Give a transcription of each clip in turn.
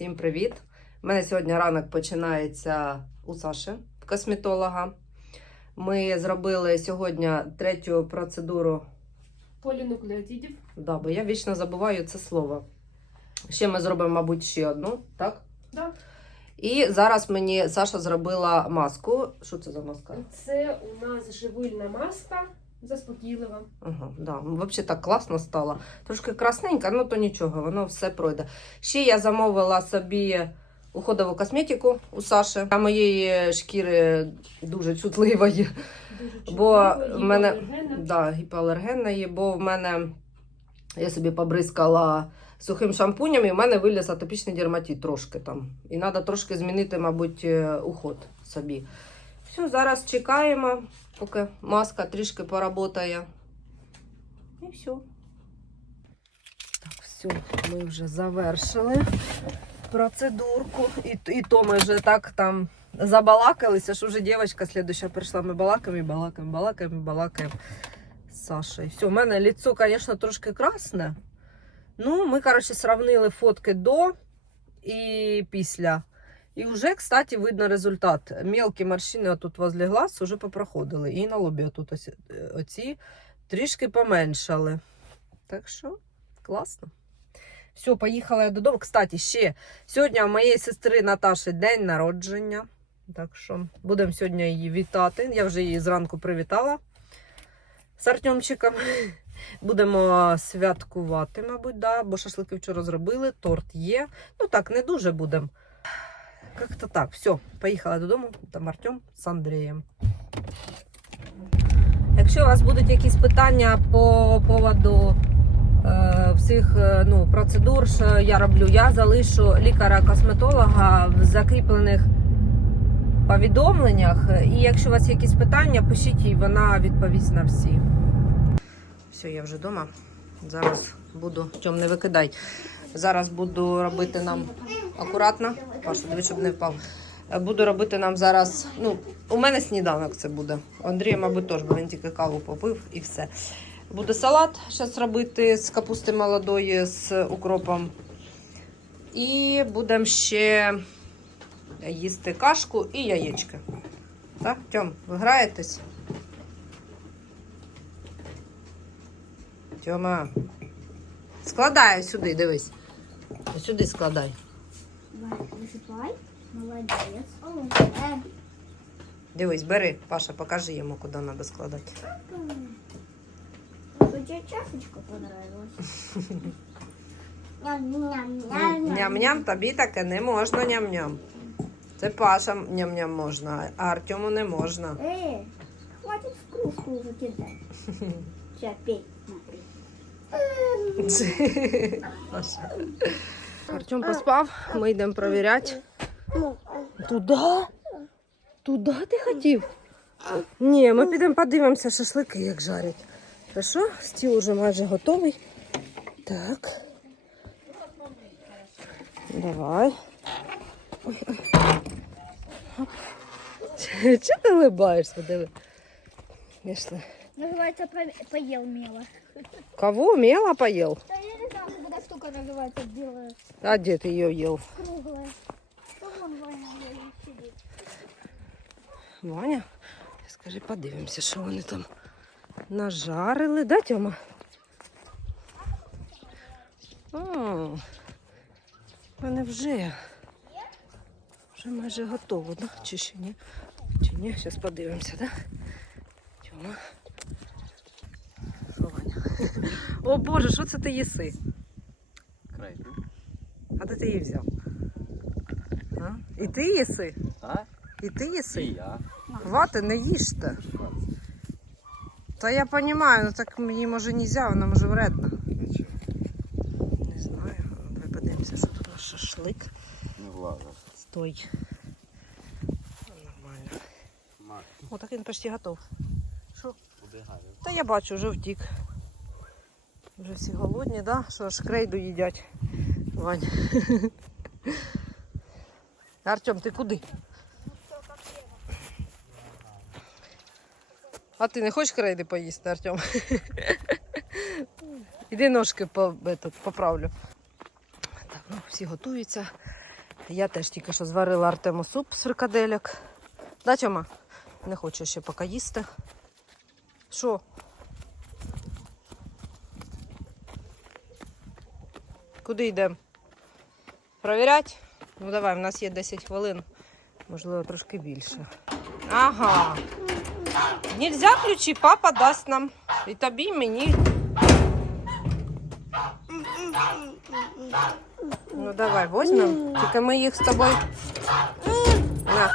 Всім привіт! У мене сьогодні ранок починається у Саші, косметолога. Ми зробили сьогодні третю процедуру. полінуклеотидів. Да, бо я вічно забуваю це слово. Ще ми зробимо, мабуть, ще одну, так? Да. І зараз мені Саша зробила маску. Що це за маска? Це у нас живильна маска заспокійлива. Ага, да. Взагалі так класно стало. Трошки красненька, ну то нічого, воно все пройде. Ще я замовила собі уходову косметику у Саші. Для моєї шкіри дуже чутливої. Дуже Бо в мене- гіпоалергенна. Да, гіпоалергенної, бо в мене я собі побризкала сухим шампунем, і в мене виліз атопічний дерматит трошки там. І треба трошки змінити, мабуть, е, уход собі. Все, зараз чекаємо, поки маска трішки поработає. І все. Так, все, ми вже завершили процедурку. І, і то ми вже так там забалакалися, що вже дівчинка слідуща прийшла. Ми балакаємо, балакаємо, балакаємо, балакаємо з Сашею. Все, у мене лицо, звісно, трошки красне. Ну, ми, коротше, сравнили фотки до і після. І вже, кстати, видно результат. Мелкі морщини тут возле глаз вже попроходили. І на лобі тут ось, е, оці трішки поменшали. Так що класно. Все, поїхала я додому. Кстати, ще сьогодні у моєї сестри Наташі день народження. Так що будемо сьогодні її вітати. Я вже її зранку привітала з Артемчиком. Будемо святкувати, мабуть, да, бо шашлики вчора зробили, торт є. Ну так, не дуже будемо. Как-то так. Все, поїхала додому. Там Артем з Андрієм. Якщо у вас будуть якісь питання по поводу е, всіх е, ну, процедур, що я роблю, я залишу лікаря-косметолога в закріплених повідомленнях. І якщо у вас є якісь питання, пишіть їй, вона відповість на всі. Все, я вже вдома. Зараз буду. Тьом, не викидай. Зараз буду робити нам акуратно. Паша, дивись, щоб не впав. Е, Буду робити нам зараз. Ну, у мене сніданок це буде. Андрія, мабуть, теж, бо він тільки каву попив і все. Буду салат зараз робити з капусти молодої з укропом. І будемо ще їсти кашку і яєчки. Так, Тьом, ви граєтесь? Тьома. Складай сюди, дивись. Ось Сюди складай. Давай, высыпай. Молодец. О, э, Дивись, бери, Паша, покажи йому, куди треба складати. что тебе чашечка понравилась? Ням-ням-ням. Ням-ням, тобі таке не можна ням-ням. Це Паша ням-ням можна, а Артему не можна. Эй, хватит в кружку уже кидать. Артем поспав, ми йдемо перевіряти. Туди? Туди ти хотів? Ні, ми підемо подивимося шашлики, як жарять. Хорошо? Стіл уже майже готовий. Так. Давай. Чого ти улибаєшся, диви? Пішли. Называется по- поел мело. Кого? Мела поел? Да я не знаю, как эта штука называется, белая, А где ты ее ел? круглая. Что вон Ваня её сидит? Ваня, скажи, подивимося, що вони там нажарили, да, Тьома? О, в мене вже. Вже майже готово, да? Чи ще ні? Чи ні? Зараз подивимося, да? Тьома. О Боже, що це ти їси? Крейду. А де ти її взяв? А? І ти їси? А? І ти їси? І я. Вати не їжте. Та я розумію, ну так мені може нельзя, воно може вредно. Нічого. Не знаю. Давай подивимося, що тут у нас шашлик. Не влазив. Стой. Нормально. О, так він почти готов. Що? убігає. Та я бачу, вже втік. Вже всі голодні, да? Що аж крейду їдять. Вань. Артем, ти куди? А ти не хочеш крейди поїсти, Артем? Іди ножки по, этот, поправлю. Так, ну, всі готуються. Я теж тільки що зварила Артему суп з фрикаделек. Да, Тьома? Не хочу ще поки їсти. Що? Куди йдемо? Провірять? Ну давай, в нас є 10 хвилин, можливо, трошки більше. Ага. Нельзя ключі, папа дасть нам. І тобі, і мені. Ну давай, возьмемо. Тільки ми їх з тобою. На.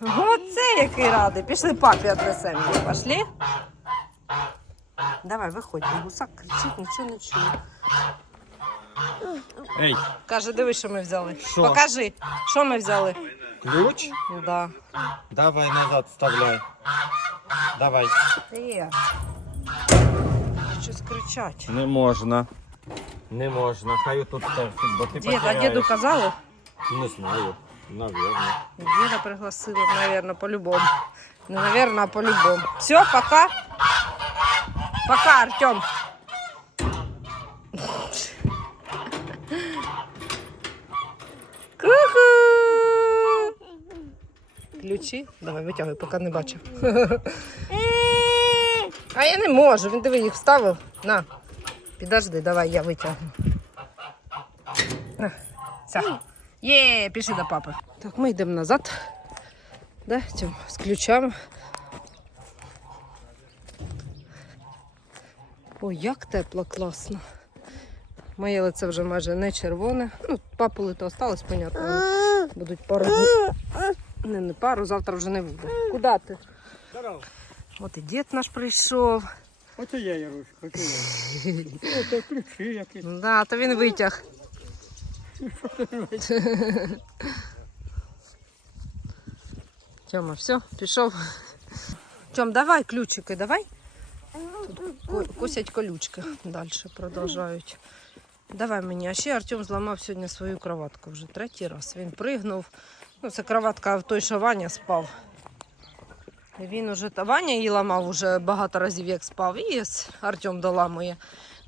Оце який радий. Пішли папі віднесемо. їх. Пішли? Давай, виходь, гусак кричить, нічого не чує. Ей, Каже, дивись, що ми взяли. Що? Покажи, що ми взяли. ключ? Да. Давай назад вставляй. Давай. Є. Щось кричать. Не можна. Не можна. Хай тут ставить, бо ти Дід, а потеряєш. діду казали? Не знаю. Наверно. Діда пригласили, наверное, по-любому. Не наверное, а по-любому. Все, пока. Пока, Артем. Ключі? Давай, витягуй, поки не бачу. А я не можу, він диви, їх вставив. На. Підожди, давай, я витягну. На. Все. Є, пішли до папи. Так, ми йдемо назад. Да, Тьом, з ключами. Ой, як тепло, класно. Моє лице вже майже не червоне. Ну, папули то осталось, понятно. Будуть пару. Не, не пару, завтра вже не буде. Куди ти? Здорово. От і дід наш прийшов. Оце я, Яруська, оце я. Оце ключі якісь. Да, то він витяг. Тьома, все, пішов. Тьом, давай ключики, давай. Тут косять колючки. Далі продовжують. Давай мені. А ще Артем зламав сьогодні свою кроватку вже третій раз. Він пригнув. Ну, це кроватка в той, що Ваня спав. Він уже та Ваня її ламав уже багато разів, як спав. І Артем доламує.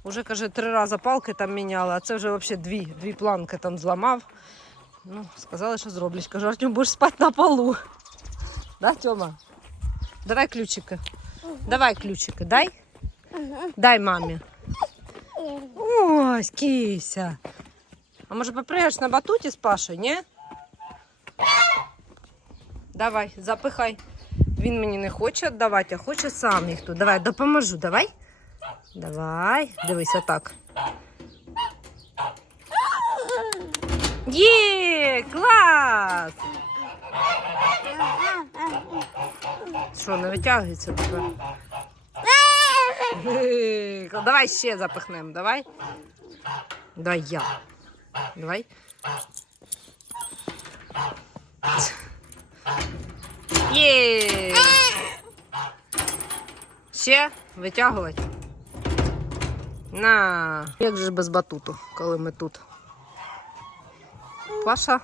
Уже каже, три рази палки там міняли, а це вже взагалі дві, дві планки там зламав. Ну, сказали, що зроблять. Кажу, Артем, будеш спати на полу. Да, Тьома? Давай ключики. Давай ключики, дай. Дай мамі. Ось, кися. А може попригаєш на батуті з Пашою, ні? Давай, запихай. Він мені не хоче віддавати, а хоче сам їх тут. Давай, допоможу, давай. Давай, дивись отак. Є, клас! Що, не витягується тепер? Давай ще запихнемо, давай. Давай я. Давай. Є! Ще витягувати. На. Як же ж без батуту, коли ми тут? Паша.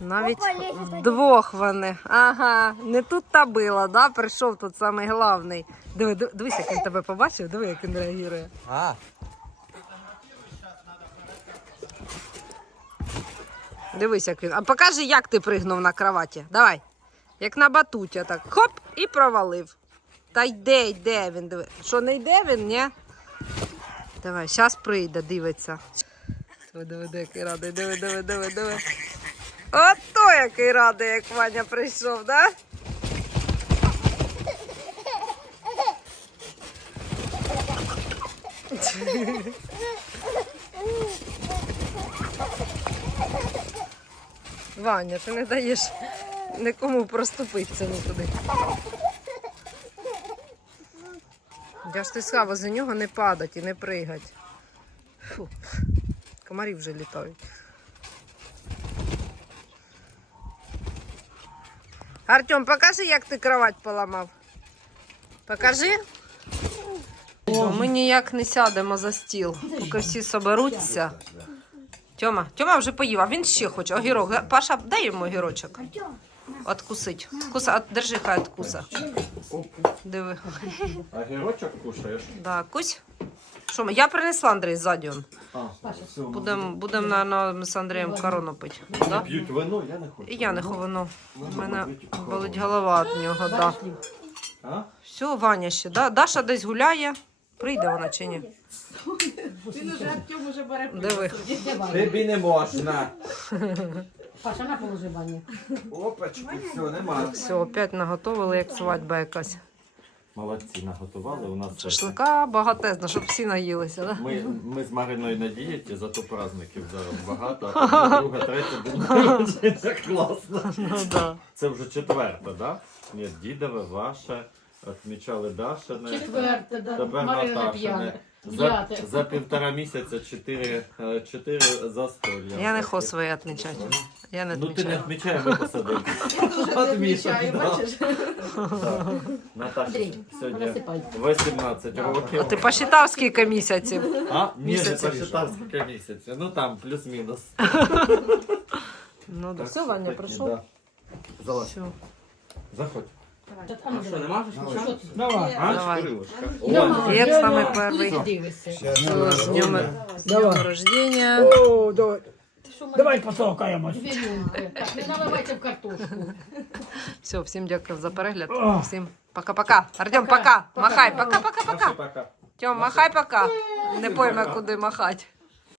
Навіть вдвох вони. Ага, не тут та била, да? Прийшов тут самий. Диви, диви- дивись, як він тебе побачив, диви, як він реагує. А, Дивись, як він. А покажи, як ти пригнув на кроваті. Давай. Як на батуті, так. Хоп, і провалив. Та йде, йде він. Диви. Що не йде він, ні? Давай, зараз прийде, дивиться. Диви, диви, диви, який радий. Диви, диви, диви, диви. Ото який радий, як Ваня прийшов, да? Ваня, ти не даєш нікому проступитися нікуди. Я ж ти сказала, за нього не падать і не пригать. Фу. Комарі вже літають. Артем, покажи, як ти кровать поламав. Покажи. О, ми ніяк не сядемо за стіл, поки всі соберуться. Тьома, Тьома вже поїв, а він ще хоче. Огірок. Паша, дай йому огірочок. Откусить. Куса, от, держи, хай откуса. Диви. а гірочок кушаєш? Да, кусь. Що ми? Я принесла Андрій ззаді. он. Будемо, будем, наверное, з Андрієм корону пити. Да? П'ють вино, я не хочу. І я не ховано. У мене болить голова від нього, да. А? Все, Ваня ще, да? Даша десь гуляє. Прийде вона чи ні? Він уже Артем уже бере Диви. Тобі не можна. Паша, на положи бані. Опачки, все, нема. Все, опять наготовили, як свадьба якась. Молодці, наготували. У нас це- Шашлика багатезна, щоб всі наїлися, да? Ми, ми з Мариною на дієті, зато праздників зараз багато. а Друга, третя день народження. Класно. Ну, да. Це вже четверта, да? Ні, дідове, ваше. Отмічали Дашине. Четверте, да. Тепер Марина Наташине. п'яна. За, за півтора місяця чотири, е, чотири застолья. Я не хочу своє відмічати. Я не Ну ти не відмічаю. відмічай, ми посадимо. Відмічаю, бачиш? Так. Наташа Андрій, сьогодні Насипай. 18 років. Ти посчитав скільки місяців? А? Ні, не Місяців. посчитав скільки місяців. Ну там, плюс-мінус. Ну, да. Так все, Ваня таке, прийшов. да. Залазь. Все. Заходь. А ну, давай. нема? А, Давай. крилишка. Давай. Привіт, саме перший. Дивишся. Все, з днем, з днем Давай. рождения. О, давай. Давай потолкаємось. Дві. Так, не наливайте в картошку. Все, всім дякую за перегляд. О. Всім пока-пока. Артем, пока. Махай, пока-пока-пока. Пока. Тьом, махай пока. Не пойме, куди махати.